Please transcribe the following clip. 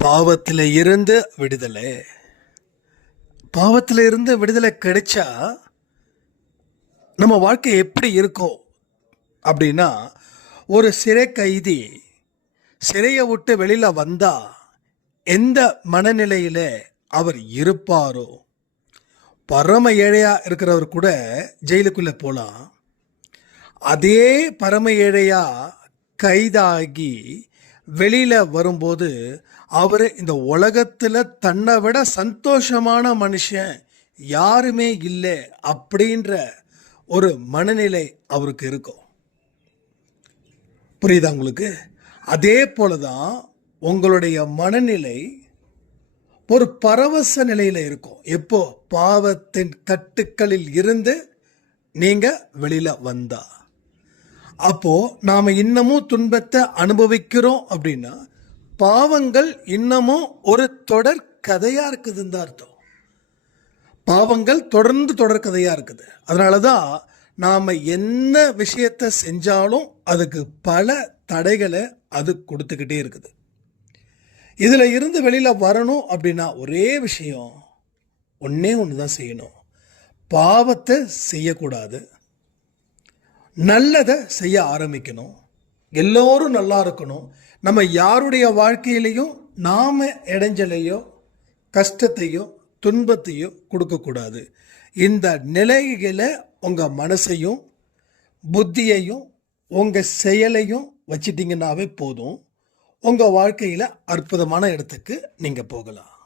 பாவத்தில் இருந்து விடுதலை. பாவத்தில் இருந்து விடுதலை கிடைச்சா நம்ம வாழ்க்கை எப்படி இருக்கும்? அப்படின்னா ஒரு சிறை கைதி சிறையை விட்டு வெளியில் வந்தால் எந்த மனநிலையில் அவர் இருப்பாரோ? பரம ஏழையாக இருக்கிறவர் கூட ஜெயிலுக்குள்ளே போகலாம் அதே பரம ஏழையாக கைதாகி வெளியில வரும்போது அவர் இந்த உலகத்துல தன்னை விட சந்தோஷமான மனுஷன் யாருமே இல்லை அப்படின்ற ஒரு மனநிலை அவருக்கு இருக்கும். புரியுதா உங்களுக்கு? அதே போலதான் உங்களுடைய மனநிலை ஒரு பரவச நிலையில இருக்கும். எப்போ? பாவத்தின் கட்டுக்களில் இருந்து நீங்க வெளியில வந்தா. அப்போ நாம இன்னமும் துன்பத்தை அனுபவிக்கிறோம் அப்படின்னா பாவங்கள் இன்னமும் ஒரு தொடர் கதையா இருக்குதுன்னு தான் அர்த்தம். பாவங்கள் தொடர்ந்து தொடர் கதையா இருக்குது. அதனால தான் நாம என்ன விஷயத்தை செஞ்சாலும் அதுக்கு பல தடைகளை அது கொடுத்துக்கிட்டே இருக்குது. இதுல இருந்து வெளியில வரணும் அப்படின்னா ஒரே விஷயம் ஒன்னே ஒன்று தான் செய்யணும். பாவத்தை செய்யக்கூடாது. நல்லதை செய்ய ஆரம்பிக்கணும். எல்லோரும் நல்லா இருக்கணும். நம்ம யாருடைய வாழ்க்கையிலையும் நாம இடைஞ்சலையோ கஷ்டத்தையோ துன்பத்தையோ கொடுக்கக்கூடாது. இந்த நிலைகளை உங்கள் மனசையும் புத்தியையும் உங்கள் செயலையும் வச்சிட்டிங்கன்னாவே போதும். உங்கள் வாழ்க்கையில் அற்புதமான இடத்துக்கு நீங்கள் போகலாம்.